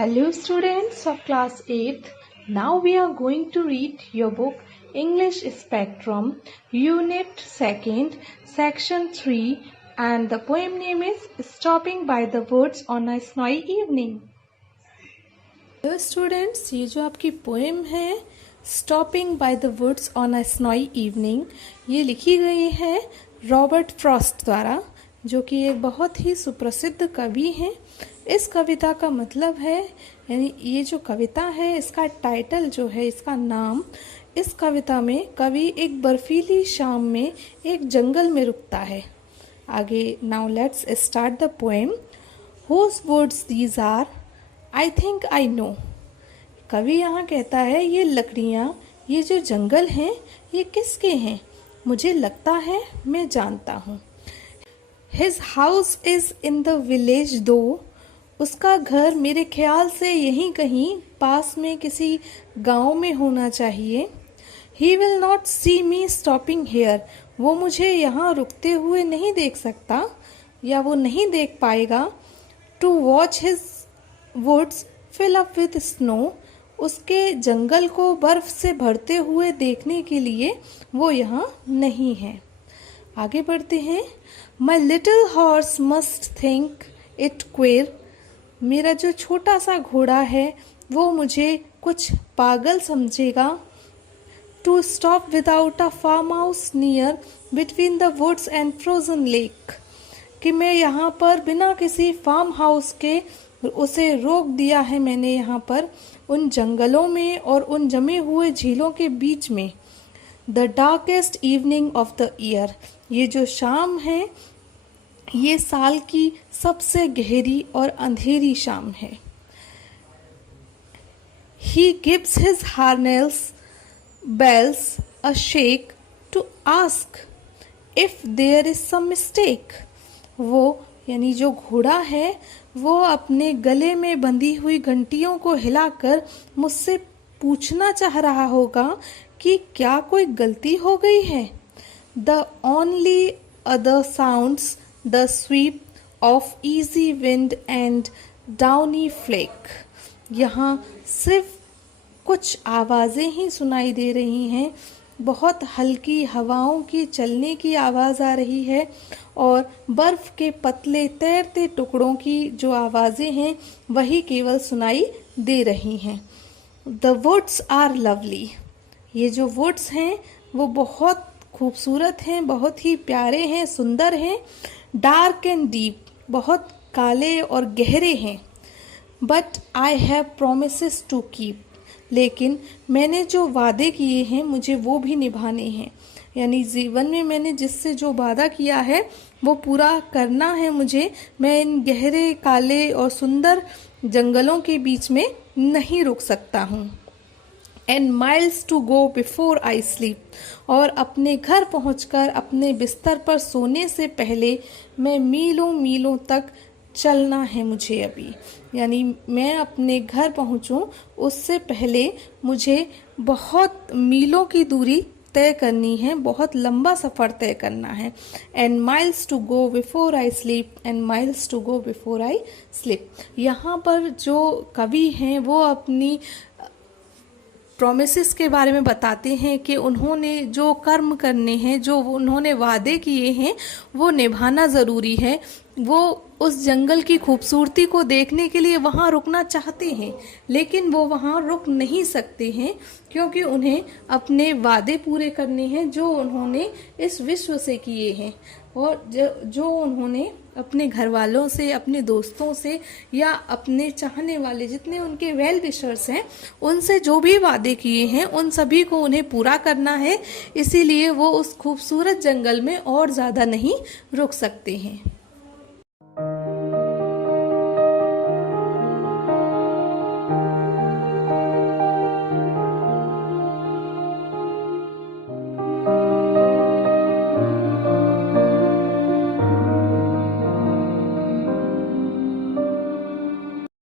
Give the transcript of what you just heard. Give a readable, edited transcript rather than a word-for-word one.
Hello students of class 8th. Now we are going to read your book English Spectrum, Unit 2nd, Section 3, and the poem name is Stopping by the Woods on a Snowy Evening. Hello students, ये जो आपकी poem है stopping by the woods on a snowy evening, ये लिखी गई है Robert Frost द्वारा, जो कि एक बहुत ही सुप्रसिद्ध कवि हैं। इस कविता का मतलब है, यानी ये जो कविता है इसका टाइटल जो है, इसका नाम, इस कविता में कवि एक बर्फीली शाम में एक जंगल में रुकता है। आगे now let's start the poem. Whose woods these are, I think I know. कवि यहाँ कहता है ये लकड़ियाँ, ये जो जंगल हैं, ये किसके हैं? मुझे लगता है मैं जानता हूँ। His house is in the village दो, उसका घर मेरे ख्याल से यहीं कहीं पास में किसी गांव में होना चाहिए। He will not see me stopping here, वो मुझे यहाँ रुकते हुए नहीं देख सकता या वो नहीं देख पाएगा। To watch his woods fill up with snow, उसके जंगल को बर्फ से भरते हुए देखने के लिए वो यहाँ नहीं है। आगे बढ़ते हैं। My little horse must think it queer, मेरा जो छोटा सा घोड़ा है वो मुझे कुछ पागल समझेगा। To stop without a farmhouse near between the woods and frozen lake, कि मैं यहाँ पर बिना किसी फार्म हाउस के उसे रोक दिया है मैंने यहाँ पर उन जंगलों में और उन जमे हुए झीलों के बीच में। The darkest evening of the year, ये जो शाम है ये साल की सबसे गहरी और अंधेरी शाम है। He gives his harness bells a shake to ask if there is some mistake, वो यानी जो घोड़ा है वो अपने गले में बंधी हुई घंटियों को हिलाकर मुझसे पूछना चाह रहा होगा कि क्या कोई गलती हो गई है। The only other sounds the sweep of easy wind and downy flake, यहाँ सिर्फ कुछ आवाज़ें ही सुनाई दे रही हैं, बहुत हल्की हवाओं की चलने की आवाज़ आ रही है और बर्फ़ के पतले तैरते टुकड़ों की जो आवाज़ें हैं वही केवल सुनाई दे रही हैं। द वुड्स आर लवली, ये जो वुड्स हैं वो बहुत खूबसूरत हैं, बहुत ही प्यारे हैं, सुंदर हैं। डार्क एंड डीप, बहुत काले और गहरे हैं। But I have promises to keep, लेकिन मैंने जो वादे किए हैं मुझे वो भी निभाने हैं, यानी जीवन में मैंने जिससे जो वादा किया है वो पूरा करना है मुझे। मैं इन गहरे काले और सुंदर जंगलों के बीच में नहीं रुक सकता हूँ। And miles to go before I sleep, और अपने घर पहुंचकर अपने बिस्तर पर सोने से पहले मैं मीलों मीलों तक चलना है मुझे अभी, यानी मैं अपने घर पहुंचूं उससे पहले मुझे बहुत मीलों की दूरी तय करनी है, बहुत लंबा सफ़र तय करना है। And miles to go before I sleep, and miles to go before I sleep, यहाँ पर जो कवि हैं वो अपनी प्रोमिसेस के बारे में बताते हैं कि उन्होंने जो कर्म करने हैं, जो उन्होंने वादे किए हैं वो निभाना ज़रूरी है। वो उस जंगल की खूबसूरती को देखने के लिए वहाँ रुकना चाहते हैं, लेकिन वो वहाँ रुक नहीं सकते हैं क्योंकि उन्हें अपने वादे पूरे करने हैं जो उन्होंने इस विश्व से किए हैं, और जो उन्होंने अपने घर वालों से, अपने दोस्तों से या अपने चाहने वाले जितने उनके वेल विशर्स हैं उनसे जो भी वादे किए हैं उन सभी को उन्हें पूरा करना है। इसीलिए वो उस खूबसूरत जंगल में और ज़्यादा नहीं रुक सकते हैं।